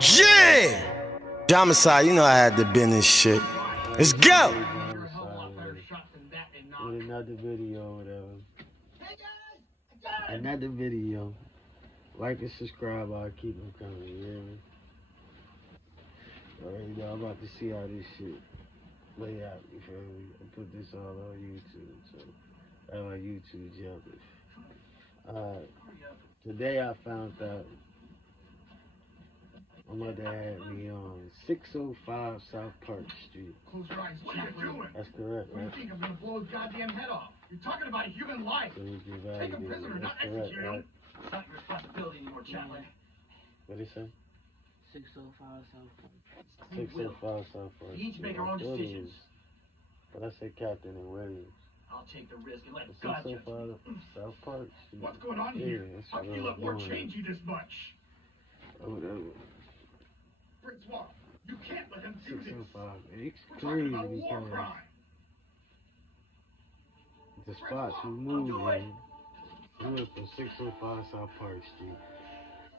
Yeah! Homicide, you know I had to bend this shit. Let's go! With another video or whatever. Another video. Like and subscribe, I'll keep them coming, you hear me? Alright, y'all about to see how this shit lay out, you feel me? I put this all on YouTube, so that's why YouTube jumping. Today I found out my mother had me on 605 South Park Street. Close your eyes. What are you doing? That's correct, What do you think? I'm gonna blow his goddamn head off. You're talking about a human life. So we can Take him prisoner, not execute him. It's not your responsibility anymore, Chandler. What did he say? 605 South Park. 605 South Park. We each make our own decisions. But I said Captain and Williams. I'll take the risk and let God judge me. 605 South Park. What's going on here? How can you let war change you this much? Whatever. Francois, you can't let him do this. 605. It's We're talking crazy about a war because crime. the spots we moved in, we went from 605 South Park Street.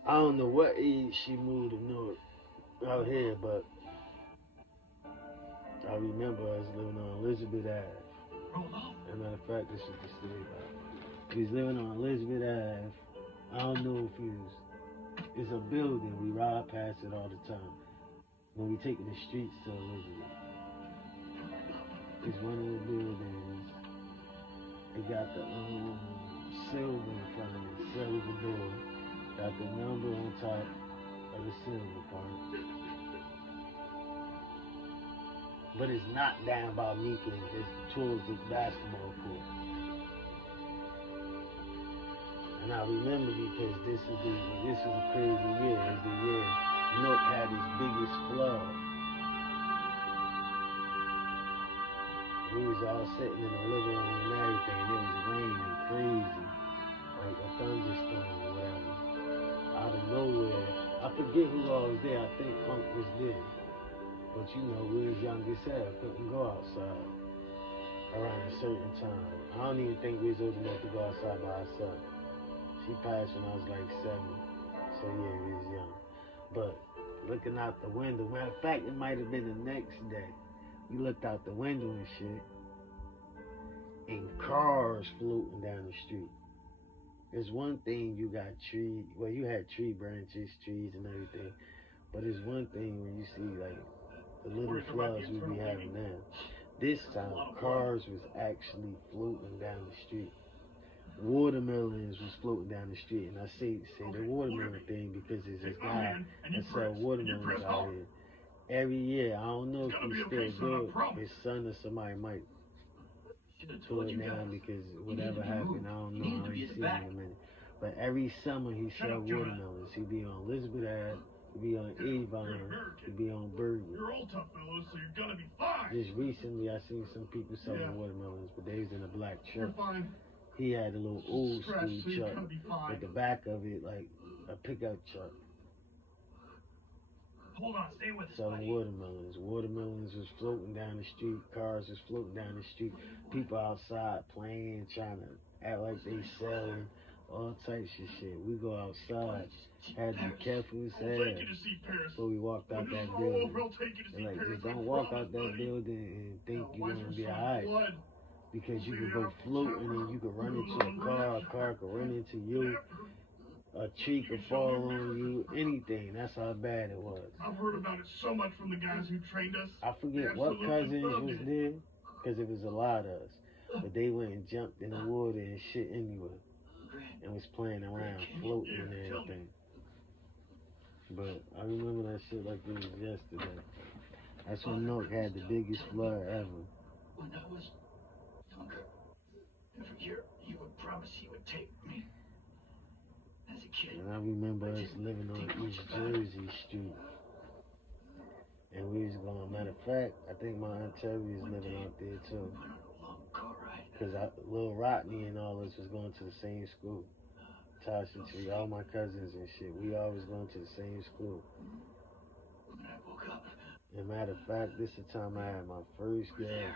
I don't know what age she moved to Newark out here, but I remember us living on Elizabeth Ave. As a matter of fact, this is the story about it. We was living on Elizabeth Ave. I don't know if it was, it's a building, we ride past it all the time when we taking the streets to Elizabeth. It's one of the buildings. It got the silver in front of it, silver door. Got the number on top of the silver part. But it's not down by Meekin, it's towards the basketball court. And I remember because this is a crazy year. It's the year Newark had its biggest flood. We was all sitting in the living room and everything, and it was raining crazy, like a thunderstorm or whatever. Out of nowhere, I forget who all was there. I think Punk was there. But you know, we was young as hell, couldn't go outside around a certain time. I don't even think we was old enough to go outside by ourselves. She passed when I was like 7, so yeah, we was young. But looking out the window, matter of fact, it might have been the next day. We looked out the window and shit, and cars floating down the street. There's one thing, you got trees, well, you had tree branches, trees and everything, but there's one thing when you see like the little floods we be having now. This time, cars was actually floating down the street. Watermelons was floating down the street, and I say the watermelon thing because there's this guy that sells watermelons out here. Every year, I don't know if he's still good. His son or somebody might do it now because whatever happened, I don't know. I ain't seen him in a minute. But every summer he sells watermelons. He be on Elizabeth Ave. He be on Avon. He be on Bergen. You're old tough fellows, so you're gonna be fine. Just recently, I seen some people selling watermelons, but they was in a black truck. You're fine. He had a little old school So truck fine. with the back of it like a pickup truck. Hold on, stay with us, Selling buddy. watermelons. Watermelons was floating down the street. Cars was floating down the street. People outside playing, trying to act like they selling all types of shit. We go outside, had to be careful as hell before we walked out that building. And like, just don't walk out that building and think you're gonna be alright. Because you could go floating and you could run into a car could run into you, a tree could fall on you, anything. That's how bad it was. I've heard about it so much from the guys who trained us. I forget what cousins was there, because it was a lot of us. But they went and jumped in the water and shit anyway. And was playing around, floating and everything. But I remember that shit like it was yesterday. That's when Newark had the biggest flood ever. When I was younger, every year he would promise he would take me. As a kid. And I remember us living on East Jersey Street. And we was going, matter of fact, I think my Aunt Terry was living out there too. Because Lil Rodney and all us was going to the same school. Tasha Tree, all my cousins and shit. We always going to the same school. And matter of fact, this is the time I had my first girl.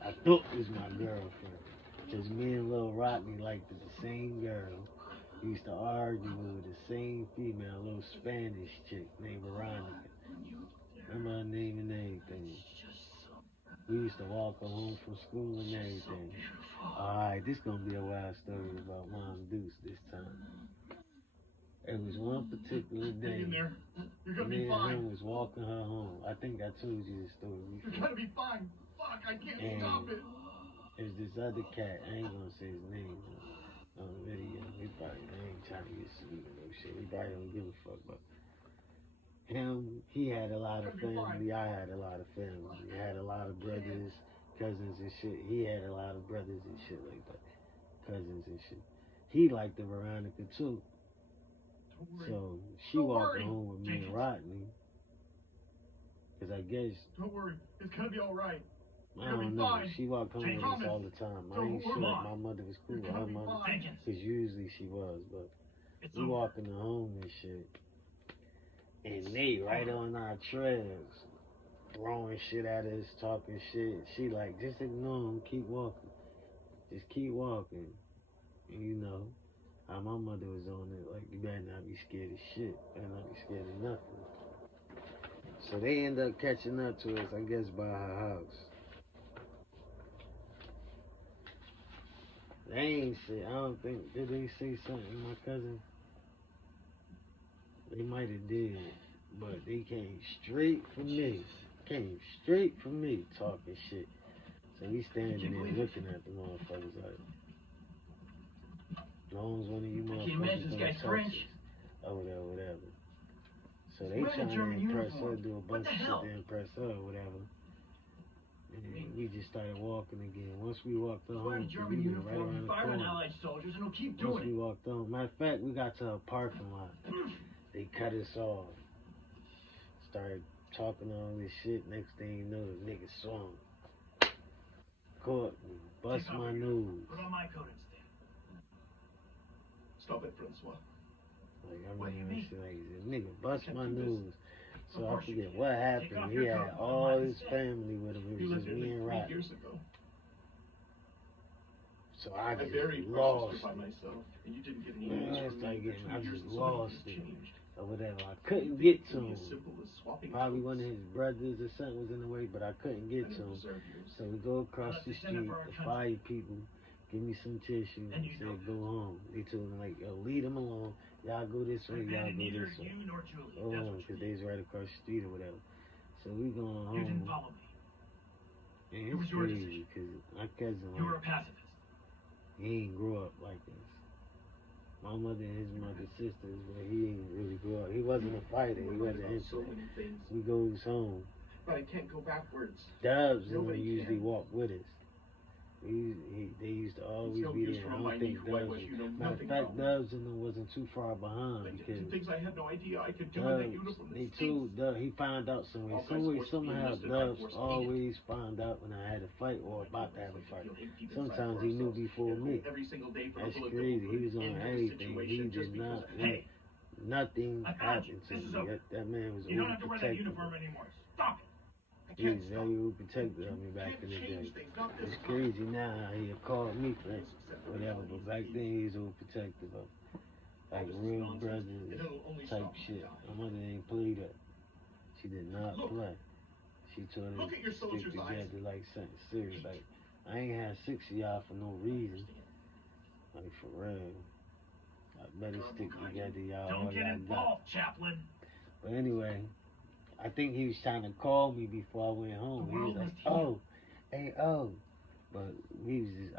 I thought it was my girlfriend. Because me and Lil Rodney liked the same girl. He used to argue with the same female, a little Spanish chick named Veronica. Remember her name and everything. We used to walk her home from school and everything. Alright, this gonna be a wild story about Mom Deuce this time. It was one particular day. Me and him was walking her home. I think I told you this story before. You're gonna be fine. Fuck, I can't stop it. There's this other cat. I ain't gonna say his name. Video. He probably ain't trying to get sued or no shit. He probably don't give a fuck. But him, he had a lot of family. I had a lot of family. He had a lot of brothers, cousins and shit. He had a lot of brothers and shit like that. Cousins and shit. He liked the Veronica too. So she walked home with me and Rodney. Cause I guess. Don't worry, it's gonna be alright. I don't know. She walked home with us all the time. I ain't sure if my mother was cool with her mother. Cause usually she was, but we walking her home and shit. And they right on our trails, throwing shit at us, talking shit. She like, just ignore them, keep walking. Just keep walking. And you know how my mother was on it, like, you better not be scared of shit. Better not be scared of nothing. So they end up catching up to us, I guess, by her house. They ain't say, I don't think, did they say something, my cousin? They might have did, but they came straight from me. Came straight from me talking shit. So we standing there looking at the motherfuckers like, as long as one of you motherfuckers don't touch us, or whatever. So they trying to impress her, do a bunch of shit to impress her or whatever. And we just started walking again. Once we walked home, we were right around the corner. Once we walked home, matter of fact, we got to a parking lot. They cut us off. Started talking all this shit. Next thing you know, the nigga saw him. Caught me. Bust my nose. Put on my coat instead. Stop it, Francois. Like, I remember shit like this. Nigga, bust my nose. So I forget what happened. He had all his family with him. It was just me and Rodney. So I just lost it. I just lost it. Or whatever. I couldn't get to him. Probably one of his brothers or something was in the way, but I couldn't get to him. So we go across the street, the fire people give me some tissue and said go home. They told me like, yo, leave them alone. Y'all go this way, y'all go this way. Oh, because they was right across the street or whatever. So we going home. You didn't follow me. And it's crazy because my cousin, you were a pacifist. He ain't grow up like this. My mother and his mother sisters, but he ain't really grow up. He wasn't a fighter. He wasn't into it. We goes home. But I can't go backwards. Dubs and they usually walk with us. They used to always be there. I don't think Dubs. Matter of fact, Dubs and them wasn't too far behind because things I had no idea I could do in that uniform. They told Dubs, he found out somehow Dubs always found out when I had a fight or about to have a fight. Sometimes he knew before me. That's crazy. He was on everything. He did not. Nothing happened to me. That man was overprotective. You don't have to wear that uniform anymore. Stop it. He was very overprotective of me back in the day. It's crazy now how he'll call me for whatever, but back then he was overprotective of me. Like real brothers type shit. My mother didn't play that. She did not play. She told us to stick together like something serious. Like, I ain't had 6 of y'all for no reason. Like, for real. I better stick together, y'all. Don't get involved, Chaplain. But anyway, I think he was trying to call me before I went home. He was like, oh, hey, oh. But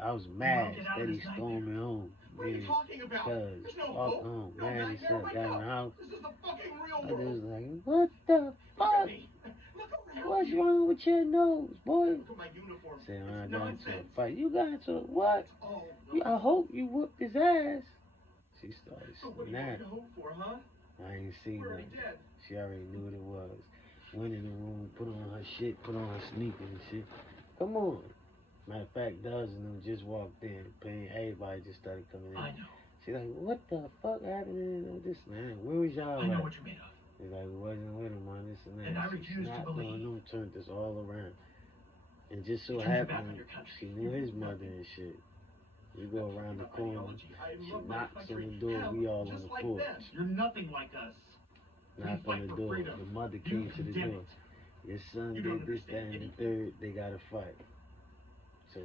I was mad that he storming home. What are you talking about? There's no hope. Home. No Mad as fuck. Got in the house. This is the fucking real I world. was like, what the fuck? What's wrong with your nose, boy? Look at my uniform. Said, I got into a fight. You got into a what? Oh, no. I hope you whooped his ass. She started What are you snapping. hope for, huh? I ain't seen nothing. She already knew what it was. Went in the room, put on her shit, put on her sneakers and shit. Come on. Matter of fact, Duz and them just walked in. Everybody just started coming in. I know. She like, what the fuck happened in this, man? Where was y'all I know at? what you're made of. They like, we wasn't with him on this and that. And I refuse to believe. Them turned this all around. And just so happened, she knew his mother and shit. We go around the corner. She knocks on the door. We all on the porch. You're nothing like us. Knock on the door. The mother came to the door. Your son did this, that, and the third. They got to fight. So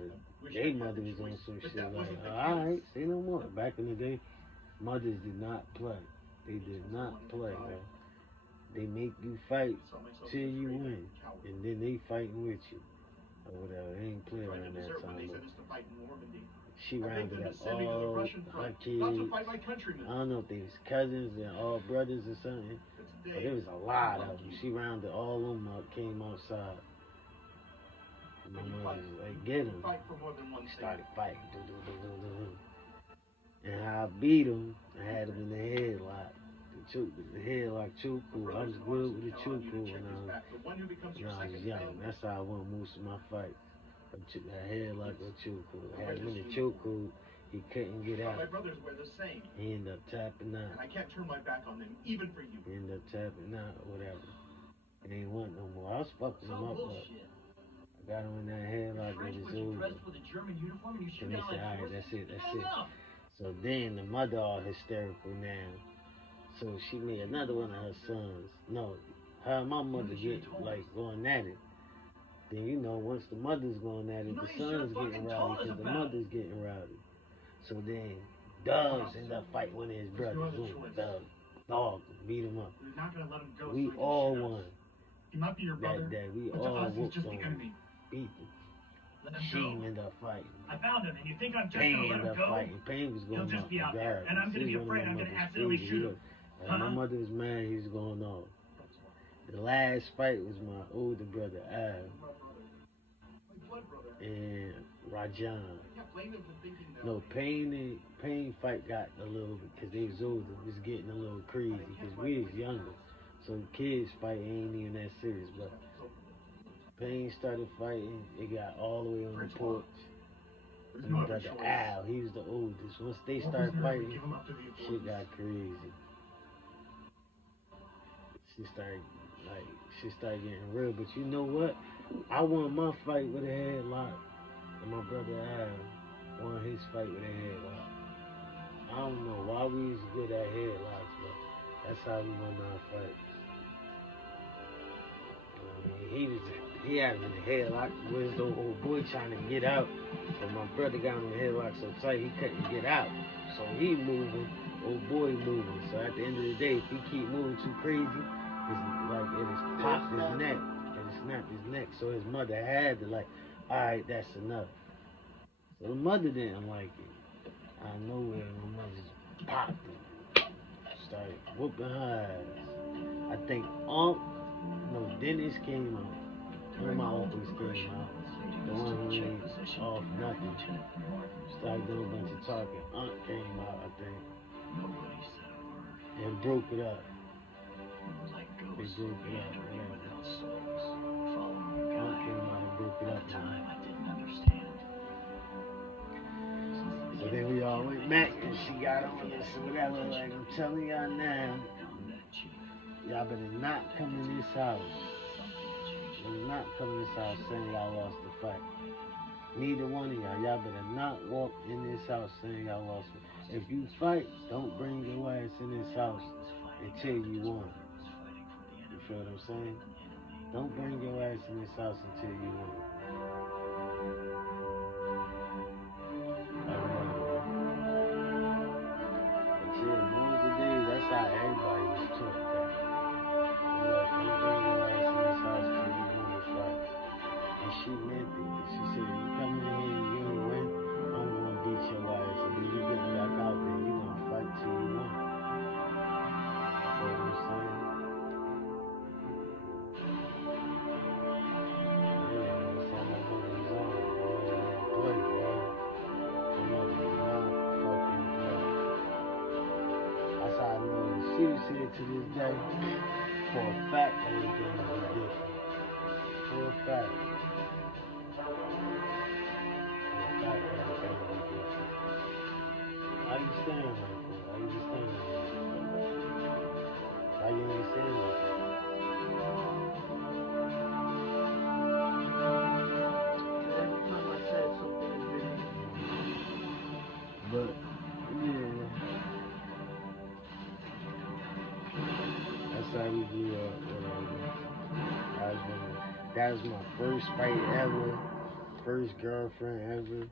their mother was on some shit like, all right, say no more. Back in the day, mothers did not play. They did not play, man. They make you fight till you win, and then they fighting with you or whatever. They ain't playing around that time. But she rounded up all her kids. I don't know if they was cousins and all brothers or something, but there was a lot of them. She rounded all of them up, came outside. My mother was like, get him. Started fighting. And how I beat him, I had him in the headlock. The headlock chokehold. I was good with the chokehold when I was young. That's how I won most of my fights. I headlock or chokehold. I had him in the chokehold. He couldn't get out. He ended up tapping out. And I can't turn my back on them, even for you. He ended up tapping out or whatever. He ain't want no more. I was fucking him up, but I got him in that headlock and it was over. And they said, alright, that's it. So then the mother all hysterical now. So she made another one of her sons. No, her and my mother get like going at it. Then you know once the mother's going at it, the son's getting rowdy because the mother's getting rowdy. So then Dubs end up fighting one of his brothers. Dubs, dog, beat him up. We all won. That day, we all whooped on him, beat him. Sheem ended up fighting. I found him, and you think I'm just Pain gonna let ended him up go? fighting. Pain was going off Be out there, regardless. and I'm gonna be afraid I'm gonna accidentally shoot him. My mother was mad, he was going off. The last fight was my older brother Al and Rajan. No, Pain fight got a little bit because they was older. It was getting a little crazy because we was younger. So kids fight ain't even that serious. But Pain started fighting. It got all the way on the porch. And my brother Al, he was the oldest. Once they started fighting, shit got crazy. She started getting real. But you know what? I won my fight with a headlock, and my brother Al won his fight with a headlock. I don't know why we was good at headlocks, but that's how we won our fights. I mean, he had him in the headlock. Was the old boy trying to get out, but my brother got him in the headlock so tight he couldn't get out. So he moving, old boy moving. So at the end of the day, if he keep moving too crazy, it popped his neck. It snapped his neck. So his mother had to all right, that's enough. So the mother didn't like it. Out of nowhere, my mother just popped it. Started whooping her ass. I think Dennis came out. One of my uncles came out. The one who ain't off nothing. Started doing a bunch of talking. Aunt came out, I think. And broke it up. They broke it up. Aunt came out and broke it up. So then we all went back and she got on this or whatever. Like I'm telling y'all now, y'all better not come in this house. Better not come in this house saying y'all lost the fight. Neither one of y'all better not walk in this house saying y'all lost it. If you fight, don't bring your ass in this house until you won. You feel what I'm saying? Don't bring your ass in this house until you win. Those the days, that's how everybody was taught that. Like, don't bring your ass in this house till you win the fight. And she meant it. She said, you come in here and you ain't win, I'm going to beat your ass. And then you get back out there, you going to fight till you win. You know what I'm saying? Yeah, that's how my mother was on. My mother didn't play, bro. My mother did not fucking play. That's how I know that she was here to this day. For a fact, everything would be different. For a fact. I understand like that. I understand that. Why you ain't saying that? Every time I said something is bigger. how we grew up, whatever. That was my first fight ever, first girlfriend ever,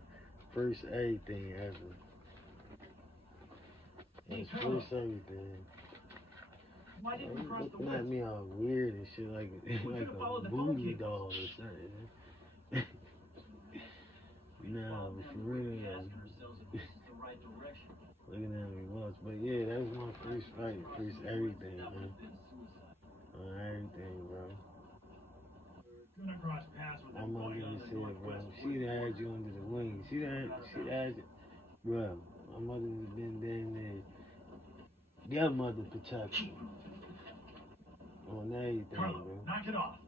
first everything ever. That's first everything. Why didn't we cross the Looking at woods? me all weird and shit like like followed a the booty Pokemon. doll or something. Nah, but for real though. Looking at me once, but yeah, that was my first fight, first everything, man. On everything, bro. Gonna cross paths with My that mother boy on even the said, bro, northwest she'd have had you under the wing. She'd had you, bro. My mother would have been down there. Your mother protection on everything, Carlo, bro. knock it off.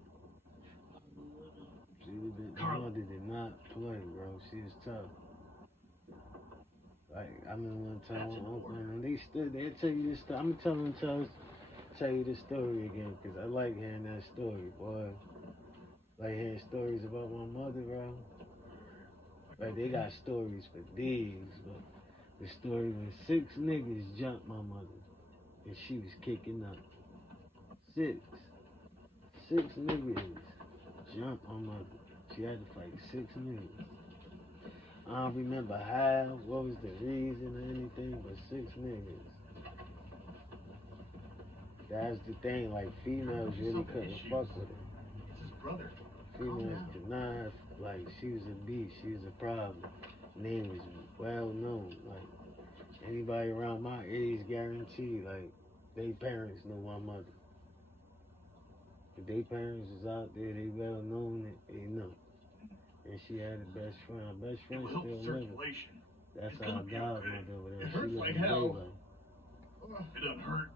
My mother did not play, bro. She was tough. Like, I remember one time, my uncle, and they'll tell you this story. I'm gonna tell you this story again, because I like hearing that story, boy. Like hearing stories about my mother, bro. Like, they got stories for days, but the story when 6 niggas jumped my mother, and she was kicking up. 6. 6 niggas jumped my mother. She had to fight 6 niggas. I don't remember how, what was the reason or anything, but 6 niggas. That's the thing, like, females really couldn't fuck with her. It's his brother. Females could not, like, she was a beast, she was a problem. Name was well known, like, anybody around my age guaranteed, like, they parents knew my mother. If they parents was out there, they well known, they know. And she had a best friend. Her best friend It will still help living. circulation. That's It's our gonna be godmother over there. It She hurts like living hell. Baylo. It doesn't hurt.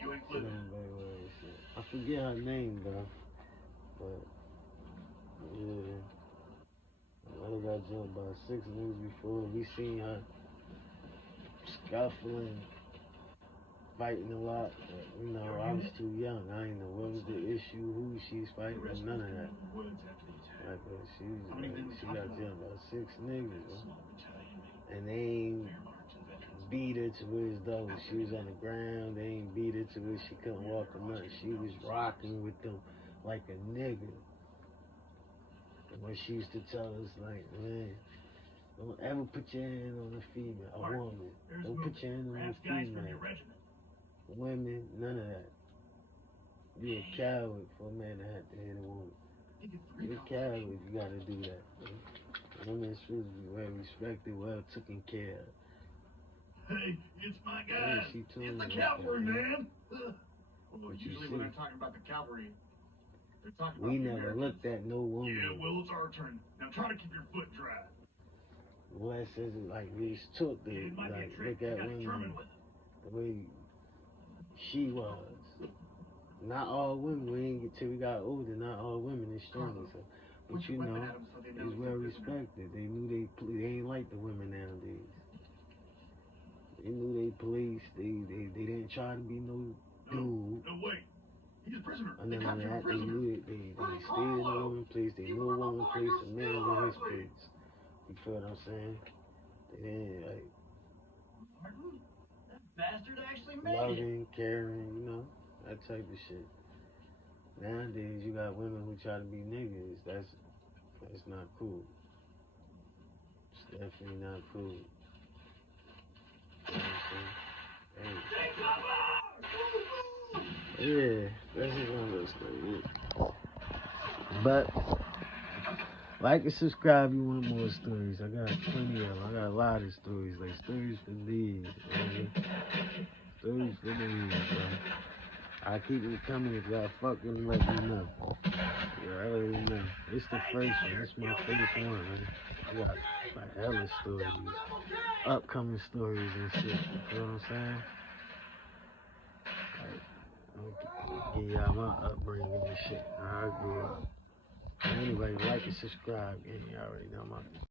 You ain't She living. living Baylo and shit. I forget her name though. But yeah. My mother got jumped by 6 niggas before. We seen her scuffling, fighting a lot. But, you know, I was too young. I didn't know what was the issue, who she's fighting, none of that. Like, she got jumped by 6 niggas, bro. And they ain't beat her to where as though she was on the ground. They ain't beat her to where she couldn't walk or nothing. She was rocking with them like a nigga. And what she used to tell us, like, man, don't ever put your hand on a female, a woman. Don't put your hand on a female. Women, none of that. You a coward for a man to have to hit a woman. You're a coward if you gotta do that. Man. Women supposed to be well respected, well taken care of. Hey, it's my guy. Yeah, she It's told the me cavalry, that, man. Well, But you usually see, when I'm talking about the cavalry, they're talking we about the never Americans. looked at no woman. Yeah, well, it's our turn. Now try to keep your foot dry. Well, that says it like we was taught to like look at women the way she was. Not all women. We ain't get till we got older. Not all women is strong. So, but you know, it's well respected. They knew they ain't like the women nowadays. They knew they police. They didn't try to be no dude. No, wait. He's a prisoner. Or none of that. They knew it. They stayed in a woman place. They knew a woman place, a man in his place. You feel what I'm saying? They didn't like That bastard actually made it. loving, caring, you know, that type of shit. Nowadays, you got women who try to be niggas. That's not cool. It's definitely not cool. You know what I'm saying? Hey. Yeah, that's just one of those stories. But like and subscribe if you want more stories. I got plenty of them. I got a lot of stories, like stories for days, baby. Stories for days, bro. I keep them coming. If y'all fuck with them, let me know. Yeah, I already know. It's the first one. It's my first one, man. I got like hella stories, upcoming stories and shit. You feel what I'm saying? Like, give y'all my upbringing and shit. How I grew up. Anyway, like and subscribe, gang. Y'all already know my